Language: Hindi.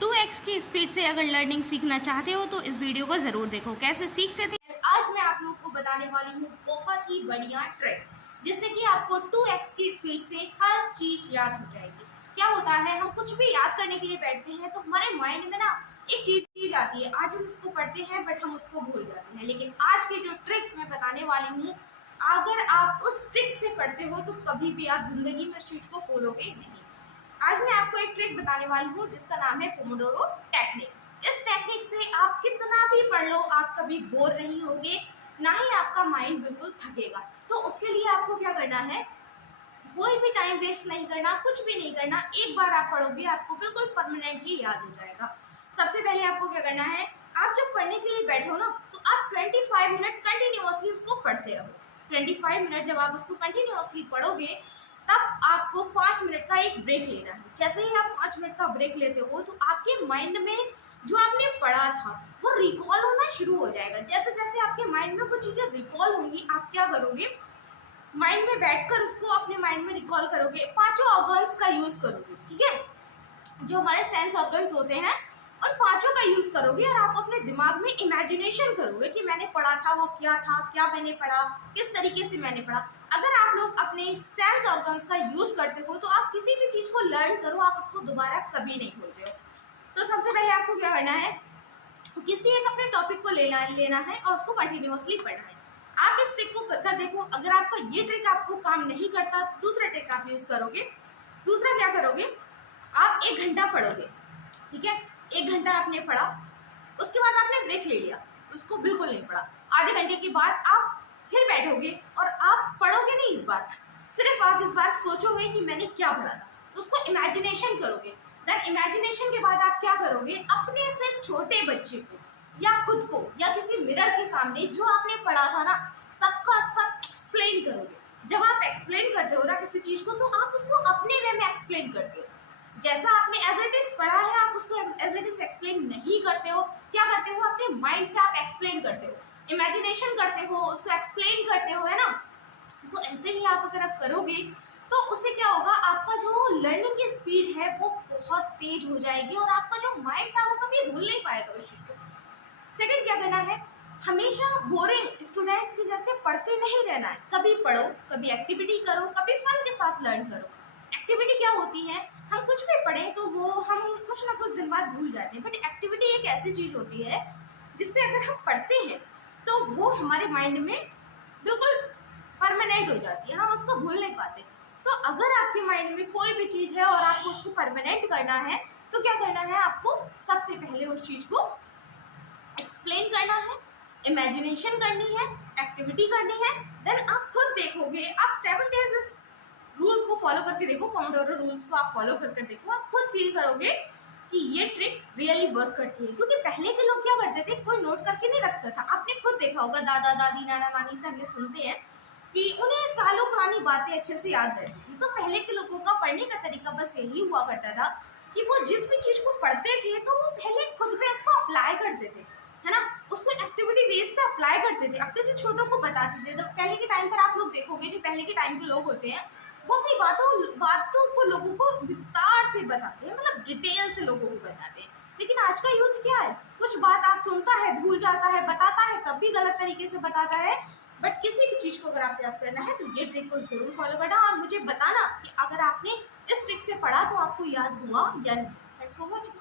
2x की स्पीड से अगर लर्निंग सीखना चाहते हो तो इस वीडियो को ज़रूर देखो। कैसे सीखते थे, आज मैं आप लोगों को बताने वाली हूँ बहुत ही बढ़िया ट्रिक, जिससे कि आपको 2x की स्पीड से हर चीज़ याद हो जाएगी। क्या होता है, हम कुछ भी याद करने के लिए बैठते हैं तो हमारे माइंड में ना एक चीज आती है, आज हम इसको पढ़ते हैं बट हम उसको भूल जाते हैं। लेकिन आज की जो ट्रिक मैं बताने वाली हूँ, अगर आप उस ट्रिक से पढ़ते हो तो कभी भी आप जिंदगी में उस चीज को भूलोगे नहीं। आज मैं आपको एक ट्रिक बताने वाली हूँ जिसका नाम है पोमोडोरो टेक्निक। इस टेक्निक से आप कितना भी पढ़ लो, आप कभी बोर नहीं होगे, ना ही आपका माइंड बिल्कुल थकेगा। तो उसके लिए आपको क्या करना है, कोई भी टाइम वेस्ट नहीं करना, कुछ भी नहीं करना। एक बार आप पढ़ोगे आपको बिल्कुल परमानेंटली याद हो जाएगा। सबसे पहले आपको क्या करना है, आप जब पढ़ने के लिए बैठो ना तो आप 25 मिनट कंटिन्यूअसली उसको पढ़ते रहो। 25 मिनट जब आप उसको कंटिन्यूअसली पढ़ोगे तब आपको 5 मिनट का एक ब्रेक लेना है। जैसे ही आप 5 मिनट का ब्रेक लेते हो तो आपके माइंड में जो आपने पढ़ा था वो रिकॉल होना शुरू हो जाएगा। जैसे जैसे आपके माइंड में वो चीजें रिकॉल होंगी, आप क्या करोगे, माइंड में बैठकर उसको अपने माइंड में रिकॉल करोगे, पांचों ऑर्गन्स का यूज करोगे। ठीक है, जो हमारे सेंस ऑर्गन्स होते हैं उन पांचों का यूज करोगे और आप अपने दिमाग में इमेजिनेशन करोगे कि मैंने पढ़ा था वो क्या था, क्या मैंने पढ़ा, किस तरीके से मैंने पढ़ा। अगर आप लोग अपने सेंस ऑर्गन्स का यूज करते हो तो आप किसी भी चीज को लर्न करो, आप उसको दोबारा कभी नहीं भूलते हो। तो सबसे पहले आपको क्या करना है, किसी एक अपने टॉपिक को लेना है और उसको कंटिन्यूअसली पढ़ना है। आप इस ट्रिक को कर देखो, अगर आपका ये ट्रिक आपको काम नहीं करता, दूसरा ट्रिक आप यूज करोगे। दूसरा क्या करोगे, आप 1 घंटा पढ़ोगे। ठीक है, 1 घंटा आपने पढ़ा, उसके बाद आपने ब्रेक ले लिया, उसको बिल्कुल नहीं पढ़ा। आधे घंटे के बाद आप फिर बैठोगे और आप पढ़ोगे नहीं, इस बार सिर्फ आप इस बार सोचोगे कि मैंने क्या पढ़ा था, उसको इमेजिनेशन करोगे। देन इमेजिनेशन के बाद आप क्या करोगे, अपने से छोटे बच्चे को या खुद को या किसी मिरर के सामने जो आपने पढ़ा था ना, सबका सब एक्सप्लेन करोगे। जब आप एक्सप्लेन करते हो ना किसी चीज को तो आप उसको अपने वे में एक्सप्लेन करते हो। जैसा आपने एज इट इज पढ़ा है आप उसको एज इट इज एक्सप्लेन नहीं करते हो, क्या करते हो, अपने माइंड से आप एक्सप्लेन करते हो, इमेजिनेशन करते हो, उसको एक्सप्लेन करते हो, है ना। तो ऐसे ही आप अगर आप करोगे तो उससे क्या होगा, आपका जो लर्निंग की स्पीड है वो बहुत तेज हो जाएगी और आपका जो माइंड था वो कभी भूल नहीं पाएगा उस चीज को। सेकंड क्या करना है, हमेशा बोरिंग स्टूडेंट्स की जैसे पढ़ते नहीं रहना है। कभी पढ़ो, कभी एक्टिविटी करो, कभी फन के साथ लर्न करो। एक्टिविटी क्या होती है, हम कुछ भी पढ़ें तो वो हम कुछ ना कुछ दिन बाद भूल जाते हैं, बट एक्टिविटी एक ऐसी चीज होती है जिससे अगर हम पढ़ते हैं तो वो हमारे माइंड में बिल्कुल परमानेंट हो जाती है, हम उसको भूल नहीं पाते। तो अगर आपके माइंड में कोई भी चीज है और आपको उसको परमानेंट करना है तो क्या करना है, आपको सबसे पहले उस चीज को एक्सप्लेन करना है, इमेजिनेशन करनी है, एक्टिविटी करनी है। देन आप खुद देखोगे, आप 7 डेज इस रूल को फॉलो करके देखो, पोमोडोरो रूल्स को आप फॉलो करके देखो, आप खुद फील करोगे कि ये ट्रिक रियली वर्क करती है। क्योंकि पहले के लोग क्या करते थे, कोई नोट करके नहीं रखता था। आपने खुद देखा होगा, दादा दादी नाना नानी से हमने सुनते हैं कि उन्हें सालों पुरानी बातें अच्छे से याद रहती थी। तो पहले के लोगों का पढ़ने का तरीका बस यही हुआ करता था कि वो जिस भी चीज को पढ़ते थे तो वो पहले खुद में उसको अप्लाई करते थे, है ना, उसको एक्टिविटी बेस पे अप्लाई करते थे, अपने से छोटों को बताते थे। तो पहले के टाइम पर आप लोग देखोगे, जो पहले के टाइम के लोग होते हैं वो अपनी बातों को लोगों को विस्तार से बताते हैं, मतलब डिटेल से लोगों को बताते हैं। लेकिन आज का यूथ क्या है, कुछ बात आज सुनता है, भूल जाता है, बताता है तब भी गलत तरीके से बताता है। बट किसी भी चीज को अगर आप याद करना है तो ये ट्रिक को जरूर फॉलो करना और मुझे बताना कि अगर आपने इस ट्रिक से पढ़ा तो आपको याद हुआ या नहीं। Thanks for watching.